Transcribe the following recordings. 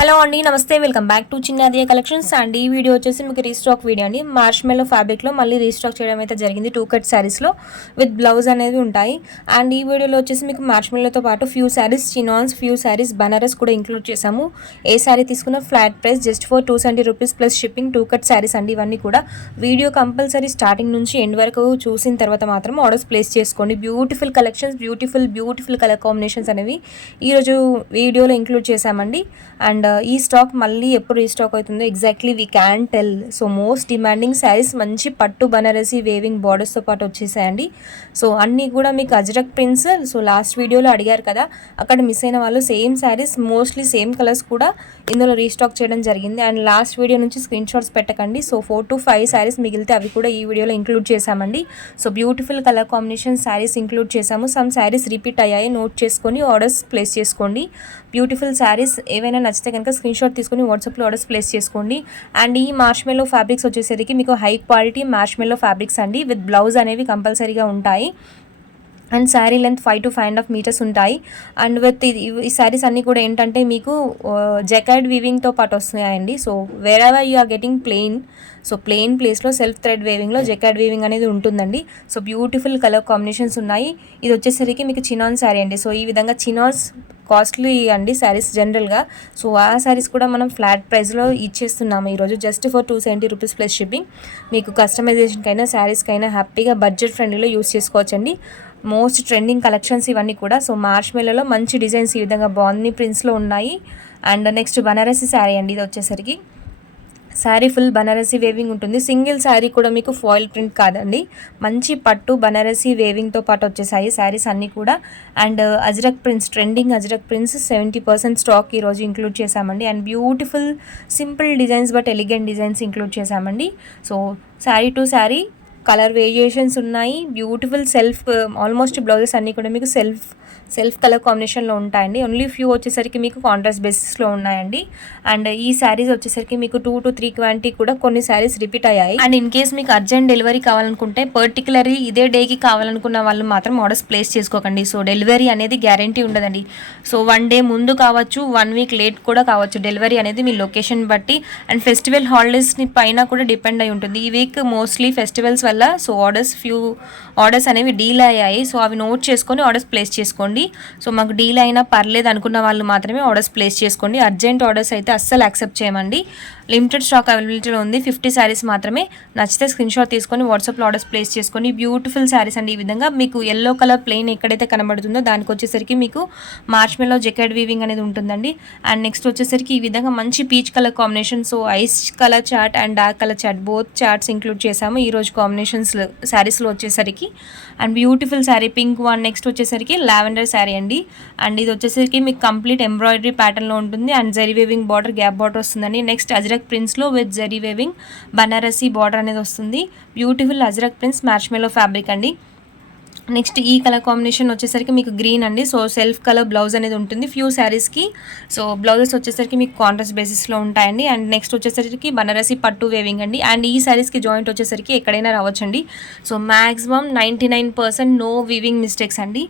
Hello అండి, నమస్తే, welcome back to Chinnadiya collections. And ఈ వీడియో వచ్చేసి మీకు రీస్టాక్ వీడియో అండి. మార్ష్మెల్లో ఫ్యాబ్రిక్లో మళ్ళీ రీస్టాక్ చేయడం అయితే జరిగింది. 2 కట్ శారీస్లో విత్ బ్లౌజ్ అనేది ఉంటాయి. అండ్ ఈ వీడియోలో వచ్చేసి మీకు మార్ష్మెల్లోతో పాటు ఫ్యూ శారీస్ చినాన్స్, ఫ్యూ శారీస్ బనారస్ కూడా ఇంక్లూడ్ చేసాము. ఏ శారీ తీసుకున్న flat price just for 270 rupees plus shipping. 2 cut saris అండి ఇవన్నీ కూడా. వీడియో కంపల్సరీ స్టార్టింగ్ నుంచి ఎండ్ వరకు చూసిన తర్వాత మాత్రం ఆర్డర్స్ ప్లేస్ చేసుకోండి. Beautiful collections, beautiful colour combinations అనేవి ఈరోజు వీడియోలో ఇంక్లూడ్ చేశామండి. అండ్ ఈ స్టాక్ మళ్ళీ ఎప్పుడు రీస్టాక్ అవుతుందో exactly we can tell. So most demanding saris మంచి పట్టు బనారసి వేవింగ్ బార్డర్స్తో పాటు వచ్చేసాయండి. సో అన్నీ కూడా మీకు అజ్రక్ ప్రింట్స్. సో లాస్ట్ వీడియోలో అడిగారు కదా, అక్కడ మిస్ అయిన వాళ్ళు same saris mostly same colours కూడా ఇందులో రీస్టాక్ చేయడం జరిగింది. అండ్ లాస్ట్ వీడియో నుంచి స్క్రీన్ షాట్స్ పెట్టకండి. సో 4 to 5 శారీస్ మిగిలితే అవి కూడా ఈ వీడియోలో ఇంక్లూడ్ చేశామండి. So beautiful colour combination saris include చేశాము. సమ్ శారీస్ రిపీట్ అయ్యాయి, నోట్ చేసుకొని ఆర్డర్స్ ప్లేస్ చేసుకోండి. బ్యూటిఫుల్ శారీస్ ఏవైనా నచ్చితే కనుక స్క్రీన్ షాట్ తీసుకొని వాట్సాప్లో ఆర్డర్స్ ప్లేస్ చేసుకోండి. అండ్ ఈ మార్ష్మెల్లో ఫ్యాబ్రిక్స్ వచ్చేసరికి మీకు హై క్వాలిటీ మార్ష్మెల్లో ఫ్యాబ్రిక్స్ అండి, విత్ బ్లౌజ్ అనేవి కంపల్సరీగా ఉంటాయి. And saree length 5 to 5.5 meters ఉంటాయి. అండ్ విత్ ఈ శారీస్ అన్నీ కూడా ఏంటంటే మీకు జకార్డ్ వీవింగ్తో పాటు వస్తున్నాయండి. So wherever you are getting plain, so plain ప్లేస్లో సెల్ఫ్ థ్రెడ్ వేవింగ్లో జకార్డ్ వీవింగ్ అనేది ఉంటుందండి. సో బ్యూటిఫుల్ కలర్ కాంబినేషన్స్ ఉన్నాయి. ఇది వచ్చేసరికి మీకు చినాన్ శారీ అండి. సో ఈ విధంగా చినాన్స్ కాస్ట్లీ అండి శారీస్ జనరల్గా. సో ఆ శారీస్ కూడా మనం ఫ్లాట్ ప్రైస్లో ఇచ్చేస్తున్నాము ఈరోజు just for 270 rupees plus shipping. మీకు కస్టమైజేషన్కైనా శారీస్కైనా హ్యాపీగా బడ్జెట్ ఫ్రెండ్లీలో యూస్ చేసుకోవచ్చండి. మోస్ట్ ట్రెండింగ్ కలెక్షన్స్ ఇవన్నీ కూడా. సో మార్ష్మెల్లోలో మంచి డిజైన్స్ ఈ విధంగా బాగుంది ప్రింట్స్లో ఉన్నాయి. అండ్ నెక్స్ట్ బనారసి శారీ అండి. ఇది వచ్చేసరికి శారీ ఫుల్ బనారసి వేవింగ్ ఉంటుంది. సింగిల్ శారీ కూడా మీకు ఫాయిల్ ప్రింట్ కాదండి, మంచి పట్టు బనారసి వేవింగ్తో పాటు వచ్చేసాయి శారీస్ అన్నీ కూడా. And ajrak prints, trending ajrak prints 70% stock ఈరోజు ఇంక్లూడ్ చేశామండి. And beautiful simple designs but elegant designs include చేశామండి. So sari to sari colour variations ఉన్నాయి. బ్యూటిఫుల్ సెల్ఫ్ ఆల్మోస్ట్ బ్లౌజెస్ అన్నీ కూడా మీకు సెల్ఫ్ కలర్ కాంబినేషన్లో ఉంటాయండి. ఓన్లీ ఫ్యూ వచ్చేసరికి మీకు కాంట్రాస్ట్ బేసిస్లో ఉన్నాయండి. అండ్ ఈ శారీస్ వచ్చేసరికి మీకు 2 to 3 క్వాంటిటీ కూడా కొన్ని శారీస్ రిపీట్ అయ్యాయి. అండ్ ఇన్ కేస్ మీకు అర్జెంట్ డెలివరీ కావాలనుకుంటే, పర్టికులర్లీ ఇదే డేకి కావాలనుకున్న వాళ్ళు మాత్రం ఆర్డర్స్ ప్లేస్ చేసుకోకండి. సో డెలివరీ అనేది గ్యారంటీ ఉండదండి. సో 1 day ముందు కావచ్చు, 1 week లేట్ కూడా కావచ్చు. డెలివరీ అనేది మీ లొకేషన్ బట్టి అండ్ ఫెస్టివల్ హాలిడేస్ని పైన కూడా డిపెండ్ అయి ఉంటుంది. ఈ వీక్ మోస్ట్లీ ఫెస్టివల్స్ వల్ల సో ఫ్యూ ఆర్డర్స్ అనేవి డీల్ అయ్యాయి. సో అవి నోట్ చేసుకొని ఆర్డర్స్ ప్లేస్ చేసుకోండి. సో మాకు డీల్ అయినా పర్లేదు అనుకున్న వాళ్ళు మాత్రమే ఆర్డర్స్ ప్లేస్ చేసుకోండి. అర్జెంట్ ఆర్డర్స్ అయితే అస్సలు యాక్సెప్ట్ చేయమండి. లిమిటెడ్ స్టాక్ అవైలబిలిటీలో ఉంది, 50 శారీస్ మాత్రమే. నచ్చితే స్క్రీన్ షాట్ తీసుకొని వాట్సాప్లో ఆర్డర్స్ ప్లేస్ చేసుకొని బ్యూటిఫుల్ శారీస్ అండి. ఈ విధంగా మీకు ఎల్లో కలర్ ప్లెయిన్ ఎక్కడైతే కనబడుతుందో దానికి వచ్చేసరికి మీకు మార్ష్మెల్లో జకార్డ్ వీవింగ్ అనేది ఉంటుందండి. అండ్ నెక్స్ట్ వచ్చేసరికి ఈ విధంగా మంచి peach colour combination, so ice colour chart and dark colour chart both charts include చేసాము ఈరోజు కాంబినేషన్స్ శారీస్లో వచ్చేసరికి. And beautiful sari pink one. Next వచ్చేసరికి లావెండర్ శారీ అండి. అండ్ ఇది వచ్చేసరికి మీకు కంప్లీట్ ఎంబ్రాయిడరీ ప్యాటర్న్లో ఉంటుంది. And zari weaving border, gap border వస్తుందండి. నెక్స్ట్ అజ్రక్ ప్రింట్స్లో with zari weaving Banarasi border అనేది వస్తుంది. Beautiful ajrak prints marshmallow fabric అండి. నెక్స్ట్ ఈ కలర్ కాంబినేషన్ వచ్చేసరికి మీకు గ్రీన్ అండి. సో సెల్ఫ్ కలర్ బ్లౌజ్ అనేది ఉంటుంది ఫ్యూ శారీస్కి. సో బ్లౌజెస్ వచ్చేసరికి మీకు కాంట్రాస్ట్ బేసిస్లో ఉంటాయండి. అండ్ నెక్స్ట్ వచ్చేసరికి బనారసి పట్టు వేవింగ్ అండి. అండ్ ఈ శారీస్కి జాయింట్ వచ్చేసరికి ఎక్కడైనా రావచ్చండి. So maximum 99% no weaving mistakes అండి.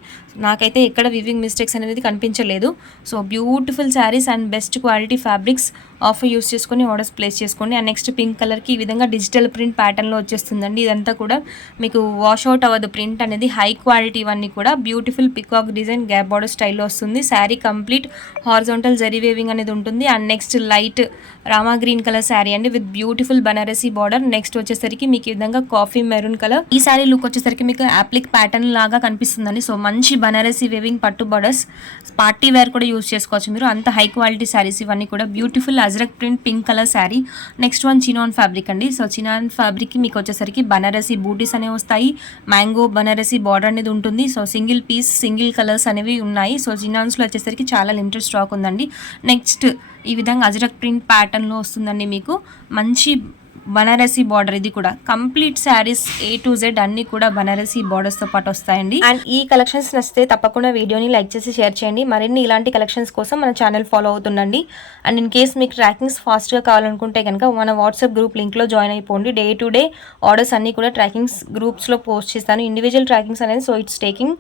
నాకైతే ఎక్కడ వీవింగ్ మిస్టేక్స్ అనేది కనిపించలేదు. So beautiful saris and best quality fabrics offer use చేసుకొని ఆర్డర్స్ ప్లేస్ చేసుకోండి. అండ్ నెక్స్ట్ పింక్ కలర్కి ఈ విధంగా డిజిటల్ ప్రింట్ ప్యాటర్న్లో వచ్చేస్తుందండి. ఇదంతా కూడా మీకు వాష్ అవుట్ అవ్వదు ప్రింట్ అనేది, హై క్వాలిటీ. ఇవన్నీ కూడా beautiful peacock design gap border స్టైల్లో వస్తుంది. Sari complete horizontal zari weaving అనేది ఉంటుంది. And next light rama green colour sari అండి with beautiful Banarasi border. Next వచ్చేసరికి మీకు ఈ విధంగా కాఫీ మెరూన్ కలర్. ఈ శారీ లుక్ వచ్చేసరికి మీకు యాప్లిక్ ప్యాటర్న్ లాగా కనిపిస్తుందండి. సో మంచి బనారసి వేవింగ్ పట్టు బార్డర్స్, పార్టీ వేర్ కూడా యూస్ చేసుకోవచ్చు మీరు. అంత హై క్వాలిటీ శారీస్ ఇవన్నీ కూడా. Beautiful Ajrakh print pink colour saree. Next one chinon fabric అండి. సో చినాన్ ఫ్యాబ్రిక్ మీకు వచ్చేసరికి బనారసి బూటీస్ అనేవి వస్తాయి. మ్యాంగో బనారసి బార్డర్ అనేది ఉంటుంది. So single piece single colours అనేవి ఉన్నాయి. సో చినాన్స్లో వచ్చేసరికి చాలా లిమిటెడ్ స్టాక్ ఉందండి. నెక్స్ట్ ఈ విధంగా అజ్రక్ ప్రింట్ ప్యాటర్న్లో వస్తుందండి మీకు మంచి బనారసి బార్డర్. ఇది కూడా complete saris A to Z అన్ని కూడా బనారసి బార్డర్స్తో పాటు వస్తాయండి. అండ్ ఈ కలెక్షన్స్ నచ్చితే తప్పకుండా వీడియోని లైక్ చేసి షేర్ చేయండి. మరిన్ని ఇలాంటి కలెక్షన్స్ కోసం మన ఛానల్ ఫాలో అవుతుండండి. అండ్ ఇన్ కేస్ మీకు ట్రాకింగ్స్ ఫాస్ట్గా కావాలనుకుంటే కనుక మన వాట్సాప్ గ్రూప్ లింక్లో జాయిన్ అయిపోండి. డే టు డే ఆర్డర్స్ అన్ని కూడా ట్రాకింగ్స్ గ్రూప్స్లో పోస్ట్ చేస్తాను. ఇండివిజువల్ ట్రాకింగ్స్ అనేది so it's taking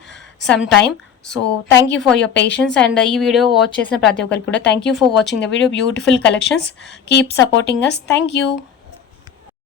some time. So thank you for your patience and ఈ వీడియో వాచ్ చేసిన ప్రతి ఒక్కరికి కూడా thank you for watching the video. Beautiful collections. Keep supporting us. Thank you.